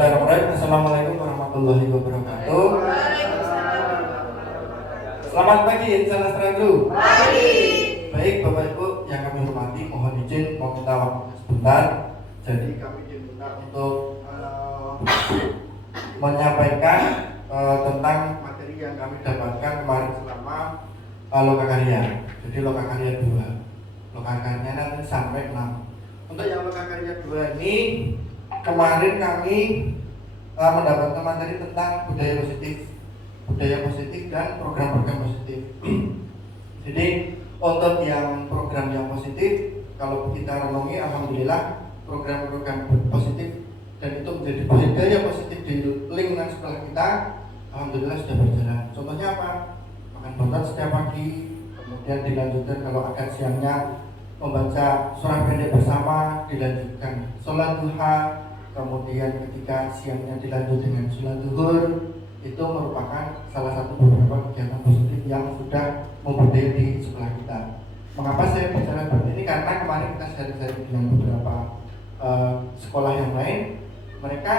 Bismillahirrahmanirrahim. Assalamualaikum warahmatullahi wabarakatuh. Selamat pagi, salam sejahtera. Pagi. Baik Bapak Ibu yang kami hormati, mohon izin mau minta waktu sebentar. Jadi kami diminta untuk menyampaikan tentang materi yang kami dapatkan kemarin selama Lokakarya. Jadi Lokakarya 2. Lokakarya nanti sampai 6. Untuk yang Lokakarya 2 ini kemarin kami mendapatkan materi tentang budaya positif dan program-program positif. Jadi untuk yang program yang positif, kalau kita renungi, alhamdulillah program-program positif dan itu menjadi budaya positif di lingkungan sekolah kita, alhamdulillah sudah berjalan. Contohnya apa? Makan bontot setiap pagi, kemudian dilanjutkan kalau agak siangnya membaca surah pendek bersama, dilanjutkan sholat duha, kemudian ketika siangnya dilanjut dengan sholat zuhur. Itu merupakan salah satu beberapa kegiatan positif yang sudah membudaya di sekolah kita. Mengapa saya bicara seperti ini? Karena kemarin kita sharing-sharing dengan beberapa sekolah yang lain, mereka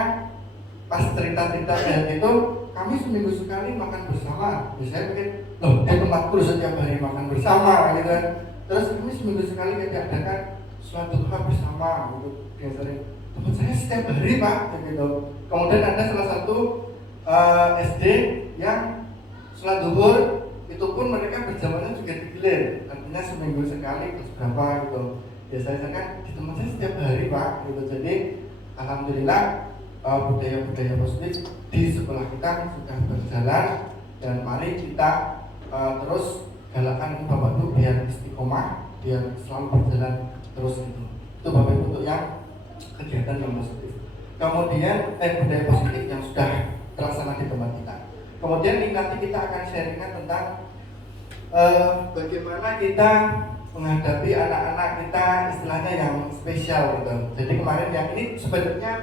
pas cerita-cerita kayak itu, kami seminggu sekali makan bersama. Saya pikir, loh, di tempatku setiap hari makan bersama, gitu kan. Terus kami seminggu sekali diadakan sholat duha bersama, gitu. Biasanya tempat saya setiap hari Pak, gitu. Kemudian ada salah satu SD yang sholat zuhur itu pun mereka berjamaahnya juga digilir, artinya seminggu sekali terus berapa gitu. Biasanya kan di tempat saya setiap hari Pak, gitu. Jadi alhamdulillah budaya-budaya positif di sekolah kita sudah berjalan, dan mari kita terus galakkan Bapak Ibu biar istiqomah, biar selalu berjalan terus itu. Itu Bapak Ibu untuk yang kegiatan yang positif. Kemudian budaya positif yang sudah terlaksana di tempat kita. Kemudian nanti kita akan sharingkan tentang bagaimana kita menghadapi anak-anak kita istilahnya yang spesial gitu. Jadi kemarin yang ini sebenarnya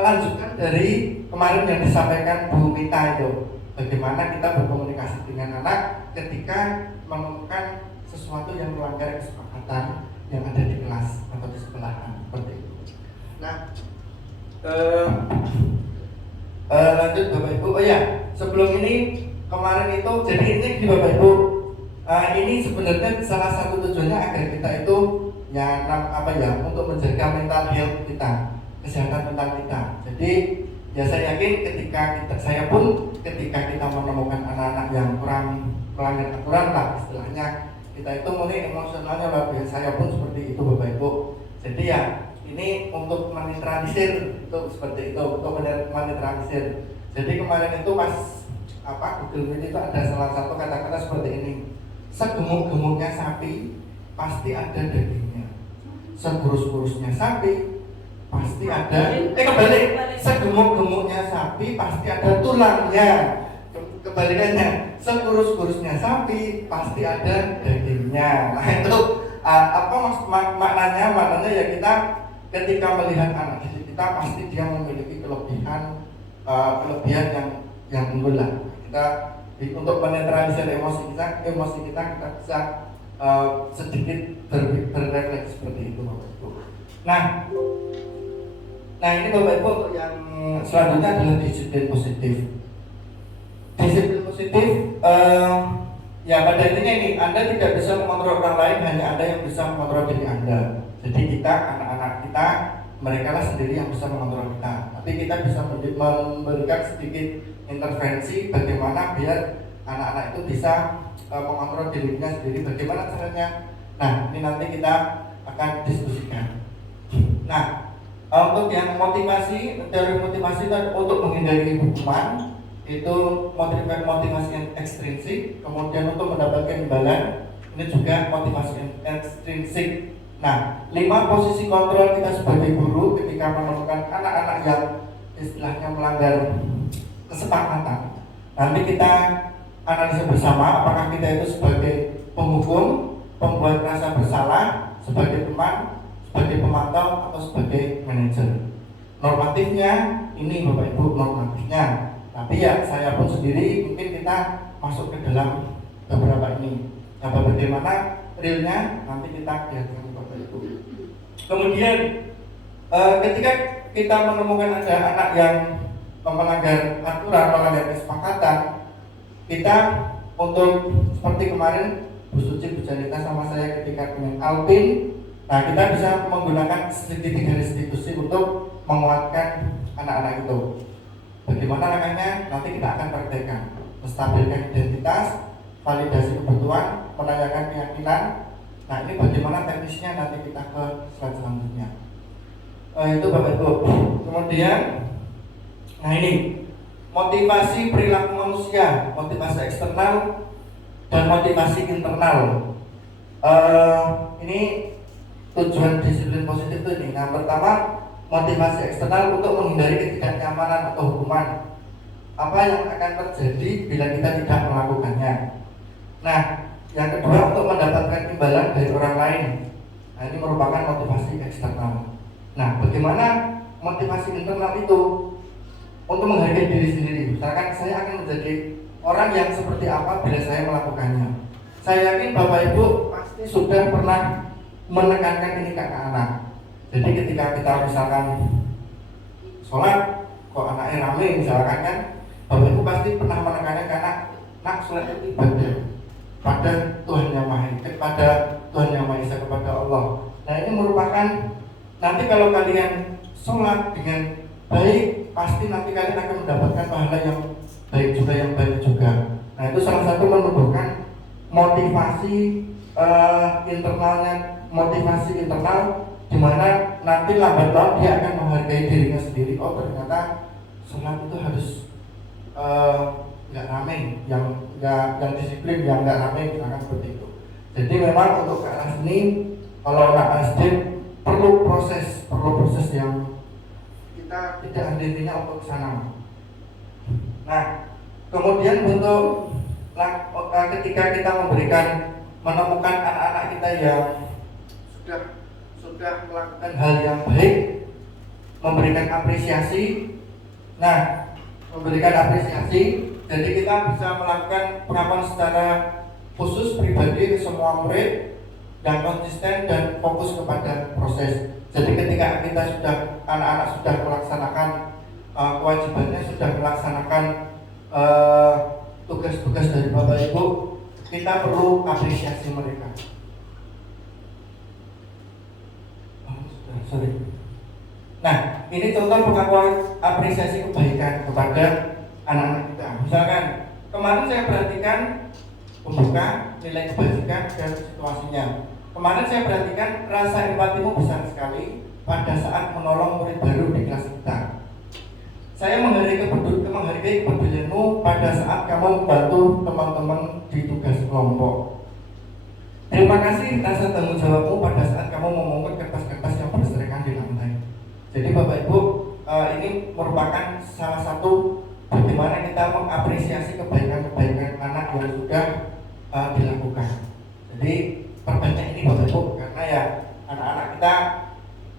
lanjutan dari kemarin yang disampaikan Bu Mita itu. Bagaimana kita berkomunikasi dengan anak ketika menemukan sesuatu yang melanggar kesepakatan yang ada di kelas atau di sekolahan seperti itu. Nah, lanjut Bapak Ibu. Oh ya, sebelum ini kemarin itu, jadi ini di Bapak Ibu, ini sebenarnya salah satu tujuannya agar kita itu ya untuk menjaga mental health kita, kesehatan mental kita. Jadi ya saya yakin saya pun ketika kita menemukan anak-anak yang kurang melanggar aturan lah istilahnya, kita itu mulai emosionalnya luar biasa. Saya pun seperti itu Bapak Ibu. Jadi ya ini untuk menetralisir itu seperti itu, untuk menetralisir. Jadi kemarin itu pas Google Meet itu ada salah satu kata-kata seperti ini. Segemuk-gemuknya sapi pasti ada dagingnya. Sekurus-kurusnya sapi pasti ada kebalik. Segemuk-gemuknya sapi pasti ada tulangnya. Kebalikannya, sekurus-kurusnya sapi pasti ada dagingnya. Nah itu maknanya? Maknanya ya kita ketika melihat anak didik kita pasti dia memiliki kelebihan yang unggul lah. Kita untuk menetralisir emosi kita bisa sedikit berrefleks seperti itu Bapak Ibu. Nah ini Bapak Ibu untuk yang selanjutnya adalah disiplin positif. Disiplin positif ya pada intinya ini Anda tidak bisa mengontrol orang lain, hanya Anda yang bisa mengontrol diri Anda. Jadi kita, anak-anak kita, mereka lah sendiri yang bisa mengontrol kita. Tapi kita bisa memberikan sedikit intervensi bagaimana biar anak-anak itu bisa mengontrol dirinya sendiri. Bagaimana caranya? Nah ini nanti kita akan diskusikan. Nah untuk yang motivasi, teori motivasi untuk menghindari hukuman itu motivasi yang ekstrinsik. Kemudian untuk mendapatkan imbalan ini juga motivasi ekstrinsik. Nah 5 posisi kontrol kita sebagai guru ketika menemukan anak-anak yang istilahnya melanggar kesepakatan. Nanti kita analisa bersama apakah kita itu sebagai penghukum, pembuat rasa bersalah, sebagai teman, sebagai pemantau, atau sebagai manajer. Normatifnya ini Bapak Ibu normatifnya. Tapi ya saya pun sendiri mungkin kita masuk ke dalam beberapa ini. Nah bagaimana realnya nanti kita lihat dengan Bapak Ibu. Kemudian Ketika kita menemukan ada anak yang melanggar aturan, melanggar kesepakatan, kita untuk seperti kemarin Bu Suci, Bu Janita sama saya ketika dengan Alvin, nah kita bisa menggunakan segitiga restitusi untuk menguatkan anak-anak itu. Bagaimana langkahnya? Nanti kita akan praktekkan. Menstabilkan identitas, validasi kebutuhan, menanyakan keyakinan. Nah ini bagaimana teknisnya nanti kita ke slide selanjutnya. Itu Bapak Ibu. Kemudian, nah ini motivasi perilaku manusia, motivasi eksternal dan motivasi internal. Ini tujuan disiplin positif itu ini. Nah pertama, motivasi eksternal untuk menghindari ketidaknyamanan atau hukuman. Apa yang akan terjadi bila kita tidak melakukannya. Nah, yang kedua untuk mendapatkan imbalan dari orang lain. Nah, ini merupakan motivasi eksternal. Nah, bagaimana motivasi internal itu? Untuk menghargai diri sendiri. Misalkan saya akan menjadi orang yang seperti apa bila saya melakukannya. Saya yakin Bapak Ibu pasti sudah pernah menekankan ini ke anak-anak. Jadi ketika kita misalkan sholat, kok anaknya rame misalkan kan, Bapak Ibu pasti pernah menekankan ke anak, nak sholat itu ibadah pada Tuhan Yang Maha Esa, kepada Tuhan Yang Maha Esa, kepada Allah. Nah ini merupakan nanti kalau kalian sholat dengan baik, pasti nanti kalian akan mendapatkan pahala yang baik juga, yang baik juga. Nah itu salah satu menumbuhkan motivasi motivasi internal, di mana nanti lambat laun dia akan menghargai dirinya sendiri. Oh ternyata sholat itu harus nggak rame, yang disiplin, yang nggak rame, misalkan seperti itu. Jadi memang untuk ke arah sini, kalau anak SD perlu proses yang kita tidak henti-hentinya untuk ke sana. Nah, kemudian untuk ketika kita menemukan anak-anak kita yang sudah melakukan hal yang baik, memberikan apresiasi. Nah, memberikan apresiasi, jadi kita bisa melakukan pengakuan secara khusus pribadi ke semua murid yang konsisten dan fokus kepada proses. Jadi ketika anak-anak sudah melaksanakan kewajibannya, sudah melaksanakan tugas-tugas dari Bapak Ibu, kita perlu apresiasi mereka. Nah, ini contoh pengakuan apresiasi kebaikan kepada anak-anak kita. Misalkan kemarin saya perhatikan pembuka, nilai kebajikan dan situasinya. Kemarin saya perhatikan rasa empatimu besar sekali pada saat menolong murid baru di kelas kita. Saya menghargai kepedulianmu pada saat kamu membantu teman-teman di tugas kelompok. Terima kasih rasa tanggung jawabmu pada saat kamu memungut kertas-kertas yang berserakan di lantai. Jadi Bapak Ibu, ini merupakan salah satu bagaimana kita mengapresiasi kebaikan-kebaikan anak yang sudah dilakukan. Jadi perbanyak ini Bapak Ibu, karena ya anak-anak kita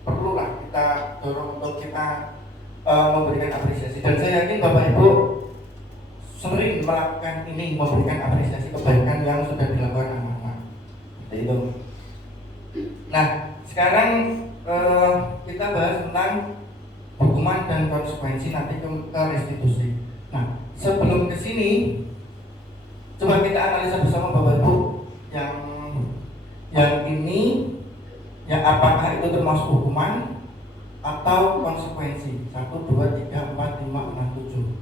perlulah kita dorong untuk kita memberikan apresiasi. Dan saya yakin Bapak Ibu sering melakukan ini, memberikan apresiasi kebaikan yang sudah dilakukan anak-anak. Seperti itu. Nah, sekarang kita bahas tentang hukuman dan konsekuensi, nanti ke restitusi. Nah, sebelum ke sini, coba kita analisa bersama Bapak Ibu yang ini, yang apakah itu termasuk hukuman atau konsekuensi? 1, 2, 3, 4, 5, 6, 7.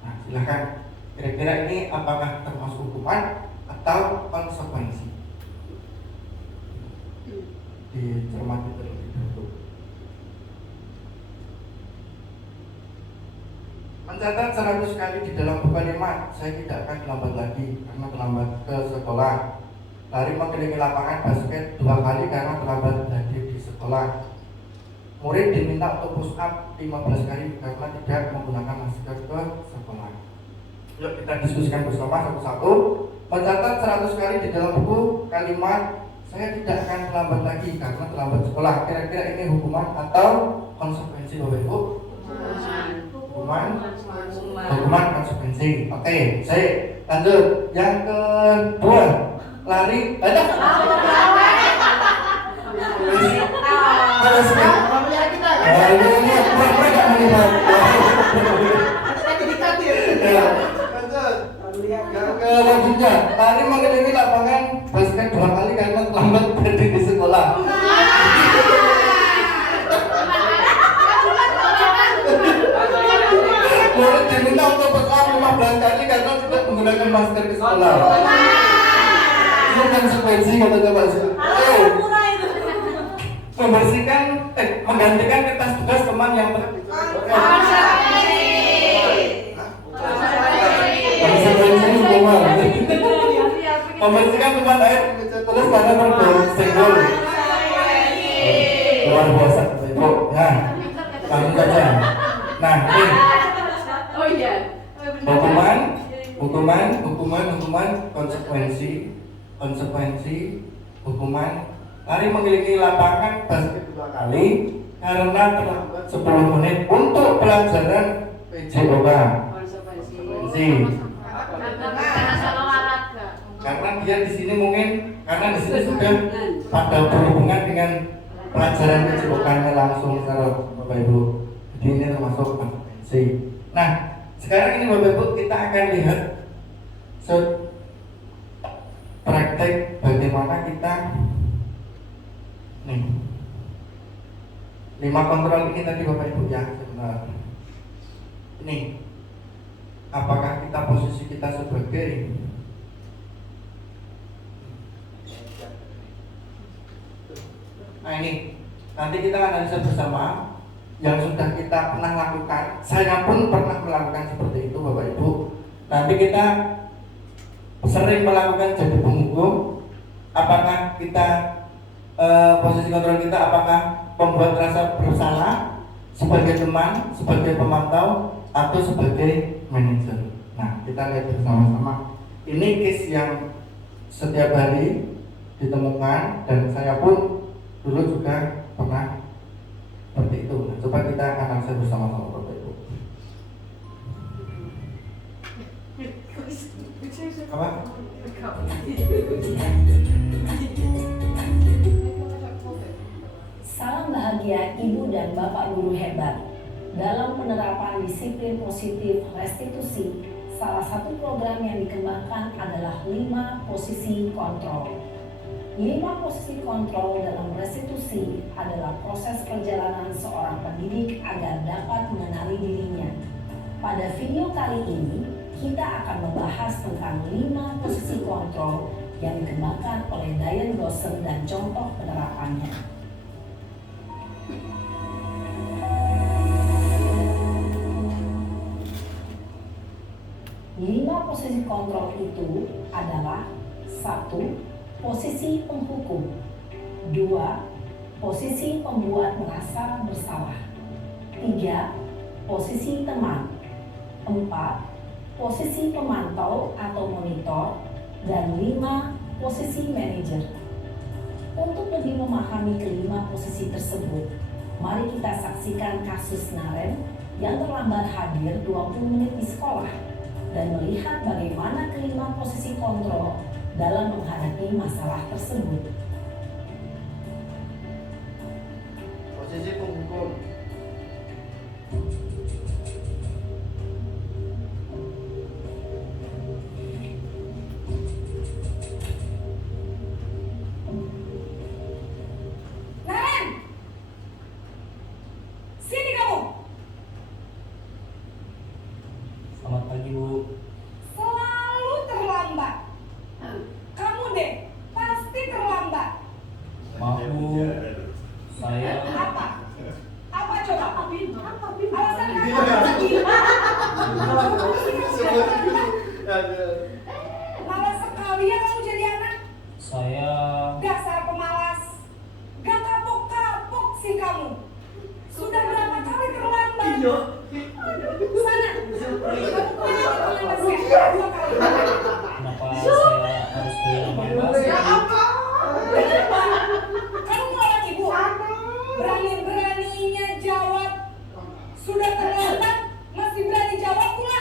Nah, silakan. Kira-kira ini apakah termasuk hukuman atau konsekuensi? Dicermati terlebih dahulu. Mencatat 100 kali di dalam buku kalimat, saya tidak akan terlambat lagi karena terlambat ke sekolah. Lari mengelilingi lapangan basket 2 kali karena terlambat hadir di sekolah. Murid diminta untuk push up 15 kali karena tidak menggunakan masker ke sekolah. Yuk kita diskusikan bersama satu-satu. Mencatat 100 kali di dalam buku kalimat, saya tidak akan terlambat lagi karena terlambat sekolah. Kira-kira ini hukuman atau konsekuensi Bapak Ibu? Hukuman konsekuensi. Oke, saya lanjut. Yang kedua, lari banyak. Iya, lari mengelilingi lapangan basket 2 kali karena terlambat berhenti di sekolah. Murid diminta untuk push up 15 kali karena tidak menggunakan masker di sekolah. Ini konsekuensi kata Pak Zul. Menggantikan kertas tugas teman yang konsekuensi hukuman. Membersihkan tempat air terus karena tersenggol. Luar biasa, Ibu. Nah, langsung saja. Nah, ini hukuman, konsekuensi, hukuman. Lari mengelilingi lapangan basket 2 kali karena terlambat 10 menit untuk pelajaran PJOK. Konsekuensi. Karena dia di sini mungkin karena di sini sudah pada berhubungan dengan pelajaran PJOK-nya langsung kalau Bapak Ibu. Jadi ini termasuk konsekuensi. Nah, sekarang ini Bapak Ibu kita akan lihat praktek bagaimana kita nih 5 kontrol ini tadi Bapak Ibu ya sebenarnya. Ini apakah kita posisi kita sebagai nah ini nanti kita analisa bersama yang sudah kita pernah lakukan. Saya pun pernah melakukan seperti itu Bapak Ibu. Nanti kita sering melakukan jadi penghukum. Apakah kita posisi kontrol kita apakah membuat rasa bersalah sebagai teman, sebagai pemantau, atau sebagai manajer. Nah, kita lihat bersama-sama. Ini case yang setiap hari ditemukan dan saya pun dulu juga pernah seperti itu. Nah, coba kita analisa bersama-sama Bapak Ibu. Apa? Salam bahagia Ibu dan Bapak Guru hebat. Dalam penerapan disiplin positif restitusi, salah satu program yang dikembangkan adalah 5 posisi kontrol. 5 posisi kontrol dalam restitusi adalah proses perjalanan seorang pendidik agar dapat mengenali dirinya. Pada video kali ini, kita akan membahas tentang 5 posisi kontrol yang dikembangkan oleh Diane Gosser dan contoh penerapannya. 5 posisi kontrol itu adalah 1. Posisi penghukum, 2. Posisi pembuat merasa bersalah, 3. Posisi teman, 4. Posisi pemantau atau monitor, dan 5. Posisi manajer. Untuk lebih memahami kelima posisi tersebut, mari kita saksikan kasus Naren yang terlambat hadir 20 menit di sekolah dan melihat bagaimana kelima posisi kontrol dalam menghadapi masalah tersebut. Posisi penghukum. Naren, sini kamu. Selamat pagi, Bu. Selalu terlambat. Kamu deh, pasti terlambat. Maaf, Bu. Saya Apa? Apa coba? Alasan kamu malas sekali ya kamu jadi anak. saya Dasar pemalas. Gak kapok-kapok sih kamu. Sudah berapa kali terlambat? Sana. Kamu pulang basket 2 kali. kenapa saya harus kehilangan basket? Kenapa? Kamu ngelawan ibu? Berani-beraninya jawab. Sudah terlambat, masih berani jawab pula.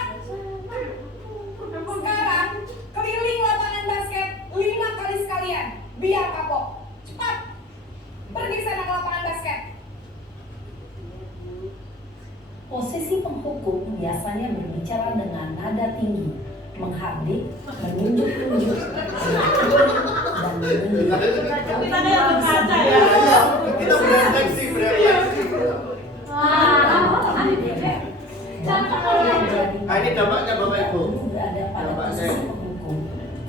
Sekarang, keliling lapangan basket 5 kali sekalian. Biar kapok. Cepat. Pergi sana ke lapangan basket. Posisi penghukum biasanya berbicara dengan nada tinggi, menghardik, menunjuk-nunjuk, dan menunjuk. Kita yang berkaca ya. Kita bereaksi. Ini dampaknya Bapak Ibu. Berada pada Dampaknya. posisi penghukum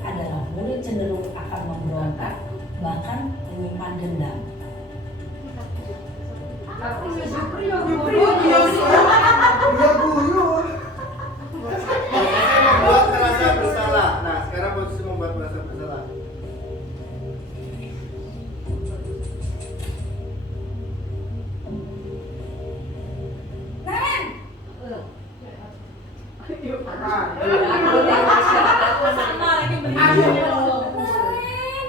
adalah murid cenderung akan memberontak, bahkan menyimpan dendam. Membuat merasa bersalah. Nah, sekarang posisi membuat merasa bersalah. Naren,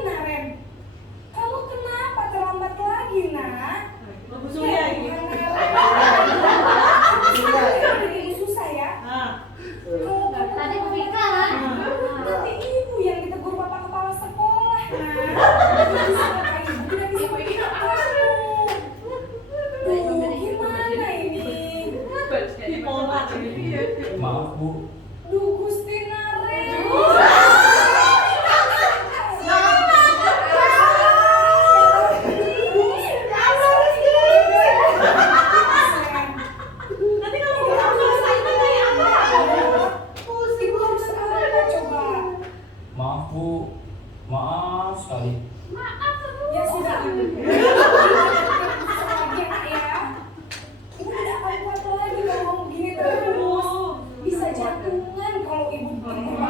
Naren, kamu kenapa terlambat lagi, nak? Surya ini. Susah ya. Nah, Kalau kamu Tadi kepikiran. nanti ibu yang ditegur bapak kepala sekolah, nak. Ibu tidak bisa mendidik kamu. Duh, gimana ini? bipolar ini. Maaf Bu, Duh, Gusti Naren. Nanti kalau kamu selesai itu kayak apa? Ibu harus apa coba? maaf Bu, maaf sekali. Ya sudah. Lagi ya, nak ya. Ibu tidak akan kuat lagi kalau kamu begini terus. Bisa jantungan kalau ibu ditegur.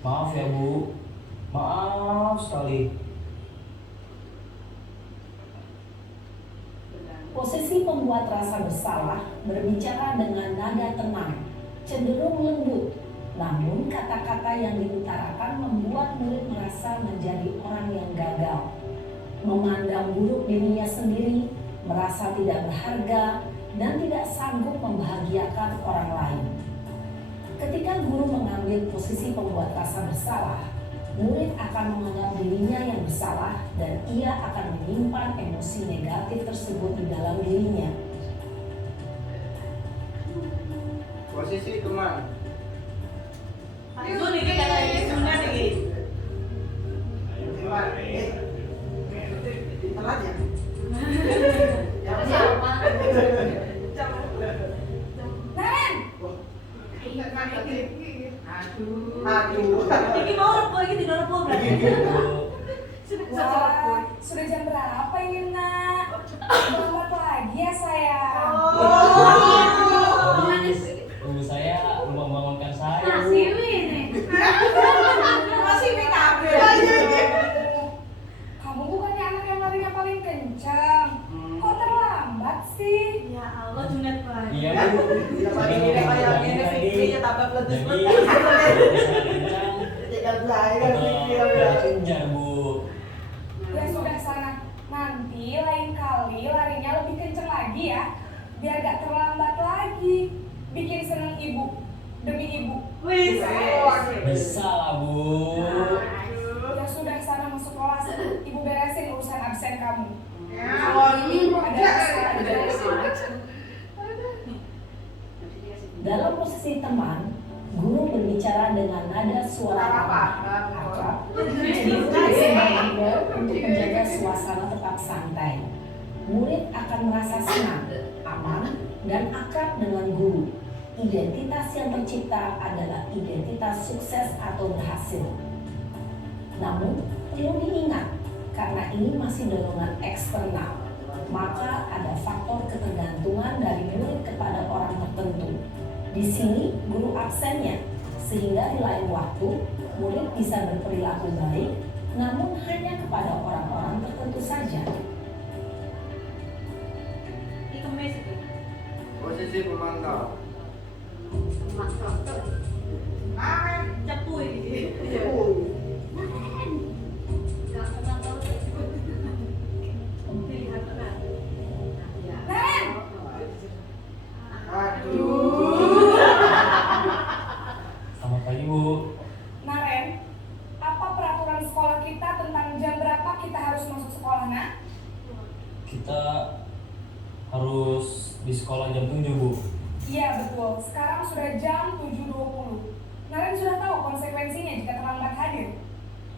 Maaf ya Bu, maaf sekali. Posisi pembuat rasa bersalah berbicara dengan nada tenang, cenderung lembut. Namun kata-kata yang diutarakan membuat murid merasa menjadi orang yang gagal, memandang buruk dirinya sendiri, merasa tidak berharga, dan tidak sanggup membahagiakan orang lain. Ketika guru mengambil posisi pembuat rasa bersalah, murid akan menganggap dirinya yang bersalah dan ia akan menyimpan emosi negatif tersebut di dalam dirinya. Posisi teman. Zun ini kata ini Zunnya nih. Naren, Ini mau repo ini tidak repo berarti. wah, sudah jam berapa ini, nak? Terlambat lagi ya, sayang. Ibu saya membangunkan saya Bu. Kamu bukannya anak yang larinya paling kencang. Kok terlambat sih? Ya Allah Junet Pak. Iya Bu, saya mau bilangin tadi. Jadi, saya kejar Bu. Ya sudah sana. Nanti lain kali larinya lebih kencang lagi ya. Biar gak terlambat lagi. Bikin seneng ibu. Demi ibu. Wis. Bisa lah Bu. Ya sudah sana masuk kelas. Ibu beresin urusan absen kamu. Dalam posisi teman, guru berbicara dengan nada suara akrab, cenderung bersemangat untuk menjaga suasana tetap santai. Murid akan merasa senang, aman, dan akrab dengan guru. Identitas yang tercipta adalah identitas sukses atau berhasil. Namun, perlu diingat, karena ini masih dorongan eksternal, maka ada faktor ketergantungan dari murid kepada orang tertentu. Di sini guru absennya, sehingga di lain waktu murid bisa berperilaku baik, namun hanya kepada orang-orang tertentu saja. Ini kemes itu. Posisi pemantau. Cepu ini. Naren, Selamat pagi Bu. Naren, apa peraturan sekolah kita tentang jam berapa kita harus masuk sekolah, nak? Kita harus di sekolah jam 7 Bu. Iya betul, sekarang sudah jam 7.20. Naren sudah tahu konsekuensinya jika terlambat hadir.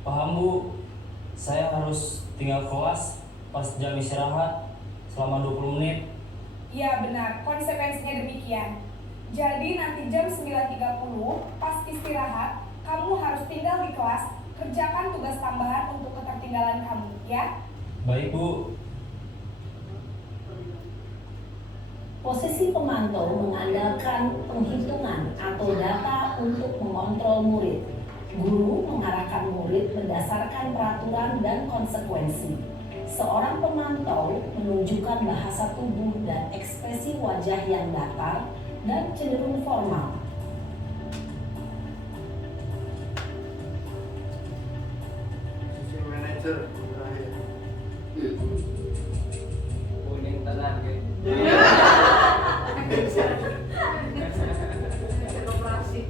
Paham Bu, saya harus tinggal kelas pas jam istirahat selama 20 menit. Iya benar, konsekuensinya demikian. Jadi nanti jam 9.30 pas istirahat, kamu harus tinggal di kelas, kerjakan tugas tambahan untuk ketertinggalan kamu, ya? Baik Bu. Posisi pemantau mengandalkan penghitungan atau data untuk mengontrol murid. Guru mengarahkan murid berdasarkan peraturan dan konsekuensi. Seorang pemantau menunjukkan bahasa tubuh dan ekspresi wajah yang datar dan cenderung formal. Posisi manajer terakhir. Kuning tenang gitu. Operasi.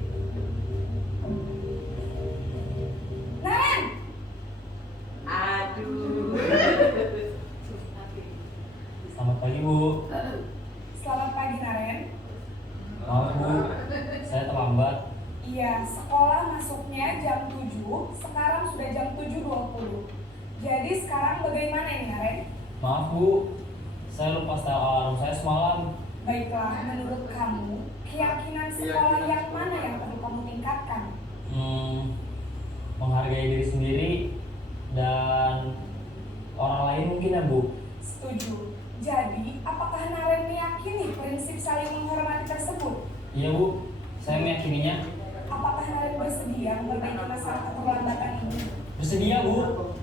Naren! Aduh. Selamat pagi Bu. Selamat pagi Naren. Maaf Bu, saya terlambat. Iya, sekolah masuknya jam 7, sekarang sudah jam 7.20. Jadi sekarang bagaimana ini Naren? Maaf Bu, saya lupa setel alarm saya semalam. Baiklah, menurut kamu, keyakinan sekolah yang mana yang perlu kamu tingkatkan? Menghargai diri sendiri dan orang lain mungkin ya Bu. Setuju. Jadi, apakah Naren meyakini prinsip saling menghormati tersebut? Iya Bu, saya meyakininya. Apakah Naren bersedia memperbaiki masalah keterlambatan ini? Bersedia Bu.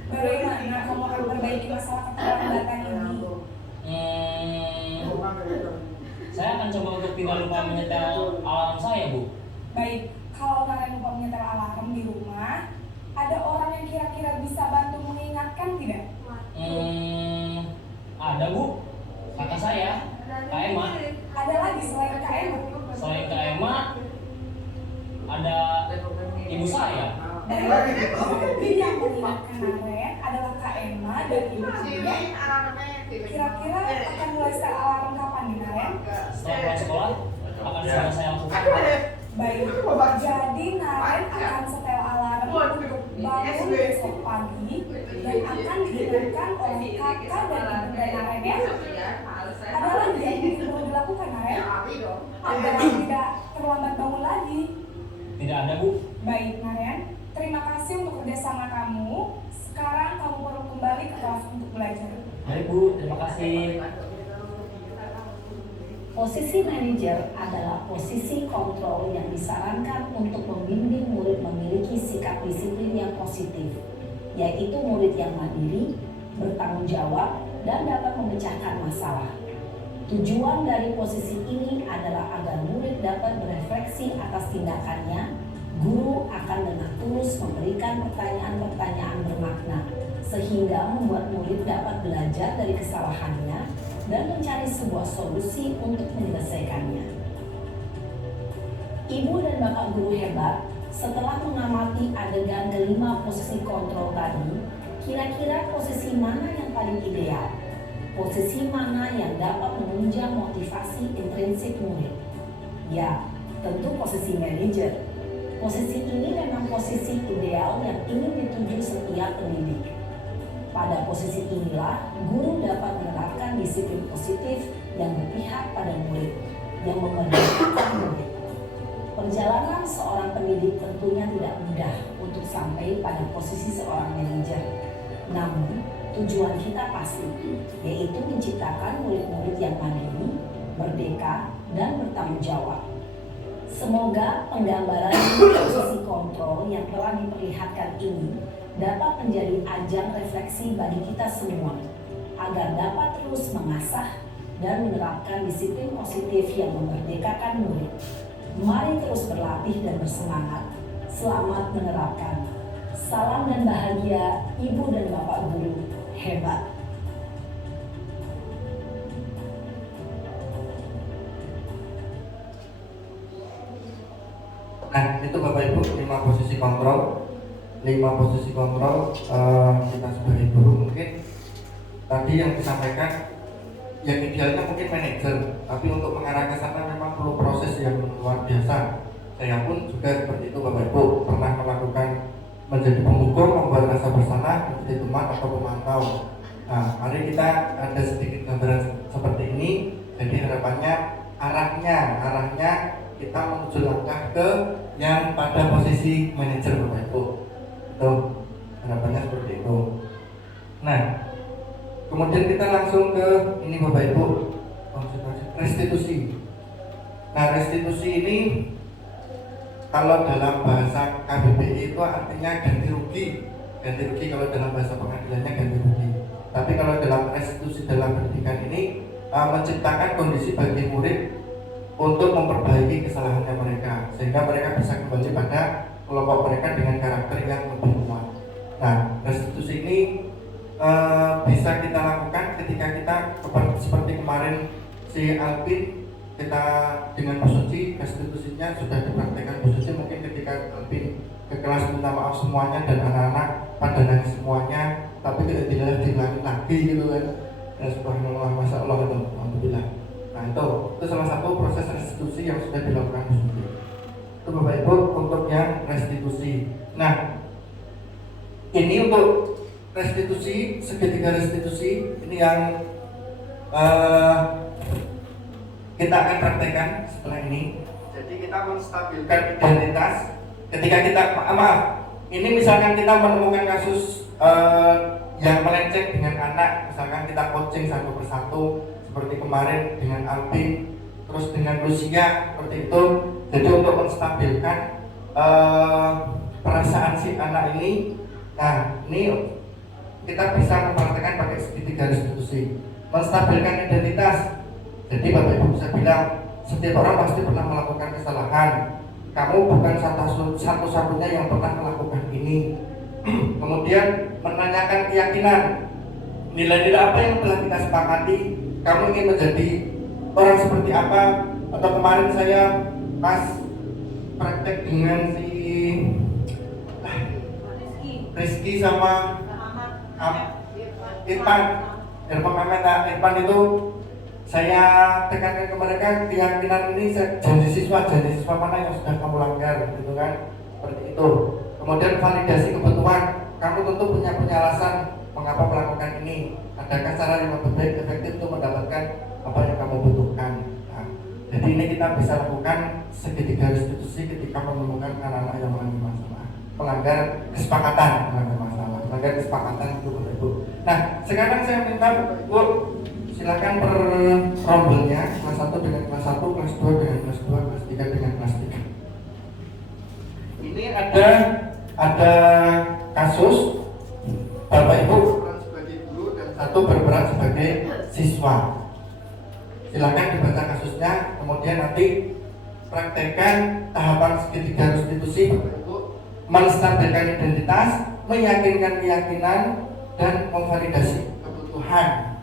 Bagaimana kamu akan memperbaiki masalah keterlambatan ini? Saya akan coba untuk tidak lupa menyetel alarm saya Bu. Baik, kalau Naren lupa menyetel alarm di rumah, ada orang yang kira-kira bisa bantu mengingatkan tidak? Ada Bu, kakak saya, Kak Emma. Ada lagi selain Kak Emma? Selain Kak Emma, ada ibu saya. Jadi yang mengingatkan Naren adalah Kak Emma dan Ibu dia. Kira-kira akan mulai setel alarm kapan nih Naren? Setelah pulang sekolah, akan segera saya lakukan. Baik, jadi Naren akan setel alarm untuk bangun besok pagi dan akan didengarkan oleh kakak dan ibunda Naren ya. Ada lagi yang mungkin perlu dilakukan Naren? Agar tidak terlambat bangun lagi. Tidak ada Bu. Baik Naren, terima kasih untuk kerjasama kamu. Sekarang kamu perlu kembali ke kelas untuk belajar. Baik Bu, terima kasih. Posisi manajer adalah posisi kontrol yang disarankan untuk membimbing murid memiliki sikap disiplin yang positif, yaitu murid yang mandiri, bertanggung jawab, dan dapat memecahkan masalah. Tujuan dari posisi ini adalah agar murid dapat berefleksi atas tindakannya. Guru akan dengan tulus memberikan pertanyaan-pertanyaan bermakna, sehingga membuat murid dapat belajar dari kesalahannya dan mencari sebuah solusi untuk menyelesaikannya. Ibu dan bapak guru hebat, setelah mengamati adegan kelima posisi kontrol tadi, kira-kira posisi mana yang paling ideal? Posisi mana yang dapat menunjang motivasi intrinsik murid? Ya, tentu posisi manajer. Posisi ini memang posisi ideal yang ingin dituju setiap pendidik. Pada posisi inilah, guru dapat menerapkan disiplin positif yang berpihak pada murid, yang memerdekakan murid. Perjalanan seorang pendidik tentunya tidak mudah untuk sampai pada posisi seorang manajer. Namun, tujuan kita pasti, yaitu menciptakan murid-murid yang mandiri, merdeka, dan bertanggung jawab. Semoga penggambaran posisi kontrol yang telah diperlihatkan ini dapat menjadi ajang refleksi bagi kita semua, agar dapat terus mengasah dan menerapkan disiplin positif yang memerdekakan murid. Mari terus berlatih dan bersemangat. Selamat menerapkan. Salam dan bahagia Ibu dan Bapak Guru hebat. Nah, itu Bapak Ibu 5 posisi kontrol. 5 posisi kontrol kita sebagai guru mungkin tadi yang disampaikan yang idealnya mungkin manajer, tapi untuk mengarah ke sana memang perlu proses yang luar biasa. Saya pun juga seperti itu Bapak Ibu, pernah melakukan menjadi penghukum, membuat rasa bersalah, menjadi teman atau pemantau. Nah, mari kita ada sedikit gambaran seperti ini. Jadi harapannya arahnya kita menuju langkah ke yang pada posisi manajer Bapak Ibu. Itu harapannya seperti itu. Nah, kemudian kita langsung ke ini Bapak Ibu, restitusi. Nah, restitusi ini kalau dalam bahasa KBBI itu artinya ganti rugi. Ganti rugi kalau dalam bahasa pengadilannya ganti rugi. Tapi kalau dalam restitusi dalam pendidikan ini menciptakan kondisi bagi murid untuk memperbaiki kesalahannya mereka, sehingga mereka bisa kembali pada kelompok mereka dengan karakter yang lebih kuat. Nah, restitusi ini bisa kita lakukan ketika kita seperti kemarin si Alvin, kita dengan Bu Suci, restitusinya sudah dipraktekkan Bu Suci. Mungkin ketika Alvin ke kelas minta maaf semuanya dan anak-anak pada nangis semuanya, tapi tidak diulangi lagi gitu kan. Ya subhanallah, masya Allah itu, alhamdulillah. Nah itu salah satu proses restitusi yang sudah dilakukan Bu Suci. Itu Bapak Ibu untuk yang restitusi. Nah, ini untuk restitusi, segitiga restitusi ini yang kita akan praktekkan setelah ini. Jadi kita menstabilkan identitas. Ketika kita ini misalkan kita menemukan kasus yang melenceng dengan anak, misalkan kita coaching satu persatu seperti kemarin dengan Alvin, terus dengan Lucia seperti itu. Jadi untuk menstabilkan perasaan si anak ini, nah ini kita bisa mempraktekkan pakai segitiga restitusi, menstabilkan identitas. Jadi Bapak Ibu bisa bilang, setiap orang pasti pernah melakukan kesalahan. Kamu bukan satu-satunya yang pernah melakukan ini. Kemudian menanyakan keyakinan, nilai-nilai apa yang telah kita sepakati. Kamu ingin menjadi orang seperti apa? Atau kemarin saya pas praktek dengan si Rizky sama Irfan Irfan itu saya tekankan ke mereka keyakinan ini, janji siswa mana yang sudah kamu langgar gitu kan, seperti itu. Kemudian validasi kebutuhan, kamu tentu punya alasan mengapa melakukan ini, adakah cara yang lebih baik efektif untuk mendapatkan apa yang kamu butuhkan. Nah, jadi ini kita bisa lakukan segitiga restitusi ketika menemukan anak-anak yang melanggar kesepakatan itu Bapak Ibu. Nah, sekarang saya minta Bu, silakan per rombelnya, kelas 1 dengan kelas 1, kelas 2 dengan kelas 2, kelas 3 dengan kelas 3. Ini ada kasus Bapak Ibu berperan sebagai guru dan satu berperan sebagai siswa. Silakan dibaca kasusnya, kemudian nanti praktekkan tahapan segitiga restitusi Bapak Ibu, menstabilkan identitas, meyakinkan keyakinan, dan memvalidasi kebutuhan.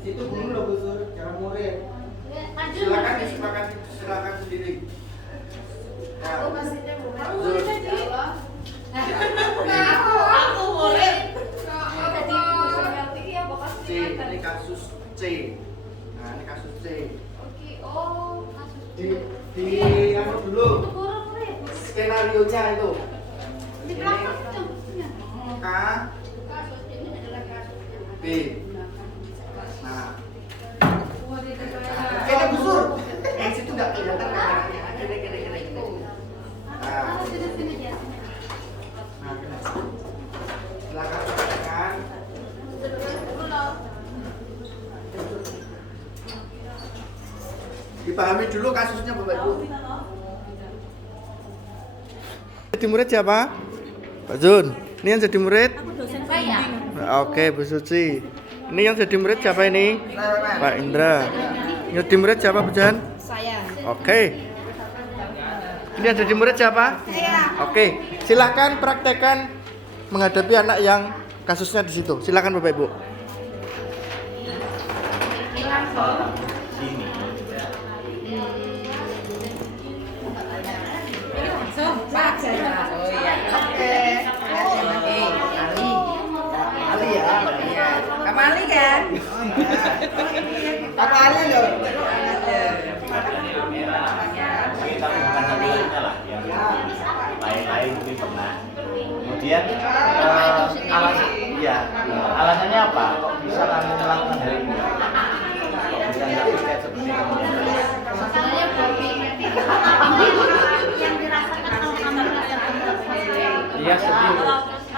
Situ dulu loh Bu Sur, cara murid. Silakan disepakati, silakan sendiri. Aku pastinya murid. Aku murid aja. Aku murid. Jadi personality ya bapak C, ini kasus C. Nah, ini kasus C. Oke, oh kasus Di anu dulu. Skenario-nya itu. Di belakang itu. K, Kasus ini adalah kasusnya. B. Nah, Kayaknya Bu Sur, yang situ nggak kelihatan kameranya. Kira-kira. nah, silakan praktekkan. Dipahami dulu kasusnya Bapak Ibu. Jadi murid siapa? Pak Jun. Ini yang jadi murid? Saya. Oke, Bu Suci. Ini yang jadi murid siapa ini? Pak Indra. Yang jadi murid siapa Bu Jan? Saya. Oke. Ini yang jadi murid siapa? Saya. Oke. Silakan praktekkan menghadapi anak yang kasusnya di situ. Silakan Bapak Ibu. Ali ya. Kamali kan? Apanya loh? Tapi bukan satu-satunya lah yang lain-lain mungkin pernah. Kemudian alasannya apa? Kok bisa kami melakukan hal ini? Kok bisa nggak tiket seperti kamu? Sebenarnya yang dirasakan kalau kamu merasakan Iya sedih.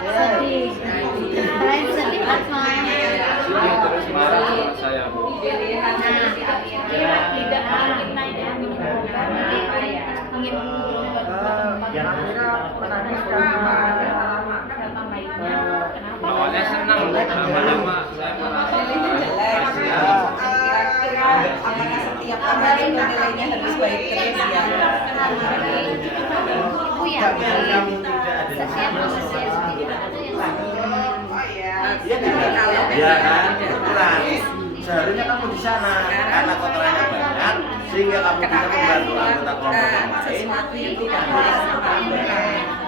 sedih. Selain sedih apa? Sedih terus marah sama saya. Kira tidak kita yang mengumpulkan, ingin mengumpulkan menangis Awalnya senang, lama-lama saya merasa apakah setiap kamar itu nilainya harus baik terus ya? Ibu ya, setiap manusia tidak ada yang ya kan, kurang. Seharusnya kamu di sana karena kotorannya banyak sehingga kamu bisa membantu anggota kelompok yang lain. Sesuatu yang tidak boleh dilakukan.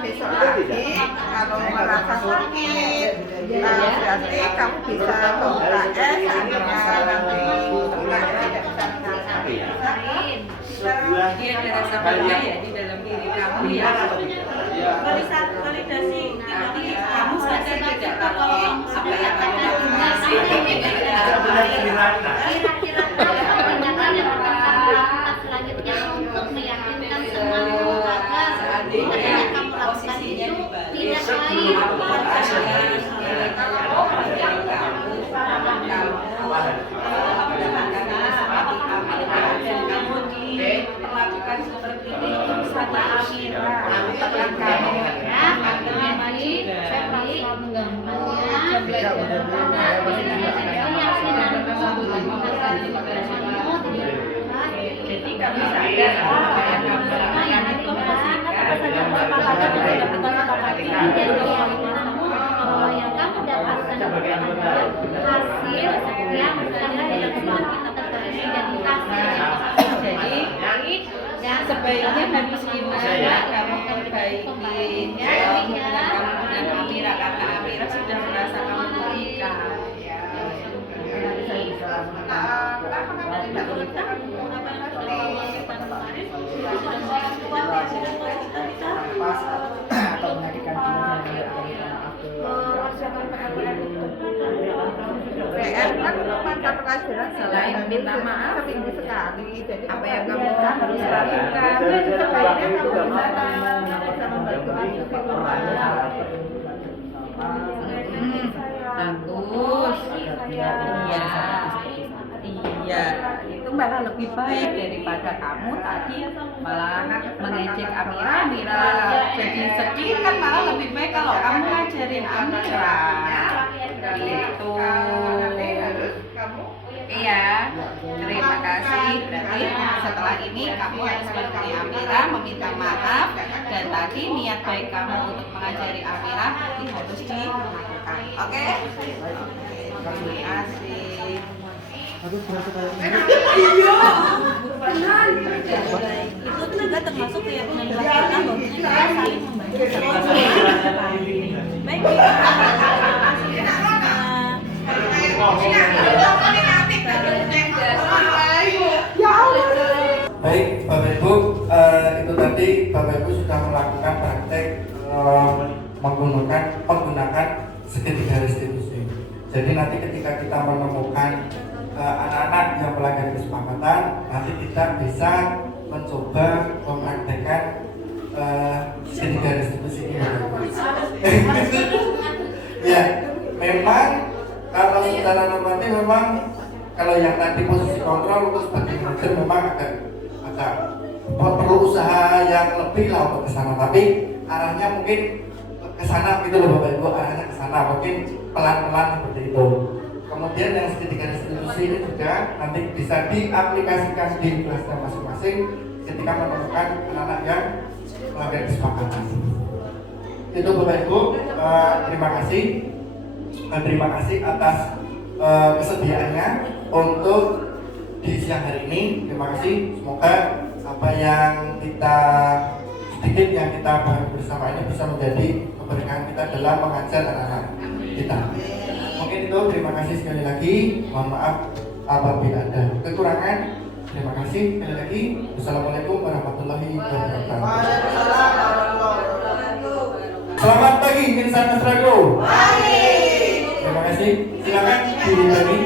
Besok lagi kalau merasa sakit, berarti kamu bisa ke UKS karena nanti UKS tidak bisa Tapi ya, lain. sebuah dia ada rasa bangga ya di dalam diri kamu ya. Validasi Kamu sadar tidak kalau apa yang kamu lakukan sebenarnya gimana? kira-kira tindakan yang akan kamu lakukan selanjutnya untuk meyakinkan semuanya agar tindakan yang kamu lakukan itu tidak lain. Perlakukan seperti ini sama Amira. Jadi kamu sadar apa yang kamu lakukan itu Bahwa yang kamu dapatkan adalah hasil yang misalnya yang sudah kita teridentifikasi. jadi Dan sebaiknya habis gimana kamu perbaikin hubungan kamu dengan Amira karena Amira sudah merasa kamu menikah. PR kan mantan pelajaran selain minta maaf seminggu sekali. Jadi apa yang kamu harus lakukan? Sebaiknya kamu bisa membantu bagus. Iya, itu malah lebih baik daripada kamu tadi malah mengejek Amira. Amira jadi sedih kan malah lebih baik kalau kamu ngajarin Amira. Gitu. Iya, terima kasih. Berarti setelah ini kamu harus bantu Amira meminta maaf dan tadi niat baik kamu untuk mengajari Amira itu harus dilakukan. Oke? Terima kasih. itu juga termasuk keyakinan kita bahwa kita saling membantu satu sama lain. Baik, Baik, Bapak Ibu, itu tadi Bapak Ibu sudah melakukan praktek menggunakan segitiga restitusi. Jadi nanti ketika kita menemukan anak-anak yang melanggar kesepakatan, nanti kita bisa mencoba mempraktekkan segitiga restitusi ini. Ya, memang kalau secara normatif memang kalau yang tadi posisi kontrol untuk sebagai manajer memang agak perlu usaha yang lebih lah untuk ke sana, tapi arahnya mungkin ke sana gitu loh Bapak Ibu, arahnya ke sana mungkin pelan-pelan seperti itu. Kemudian yang segitiga restitusi ini juga nanti bisa diaplikasikan di kelasnya masing-masing ketika menemukan anak-anak yang melanggar kesepakatan. Itu Bapak Ibu, terima kasih atas kesediaannya untuk di siang hari ini. Terima kasih, semoga apa yang kita sedikit yang kita bahas bersama ini bisa menjadi keberkahan kita dalam mengajar anak-anak kita. Mungkin itu itu terima kasih sekali lagi. Mohon maaf apabila ada kekurangan. Terima kasih sekali lagi. Wassalamualaikum warahmatullahi wabarakatuh. Selamat pagi insan Nasragro. Terima kasih. Silakan dibagi.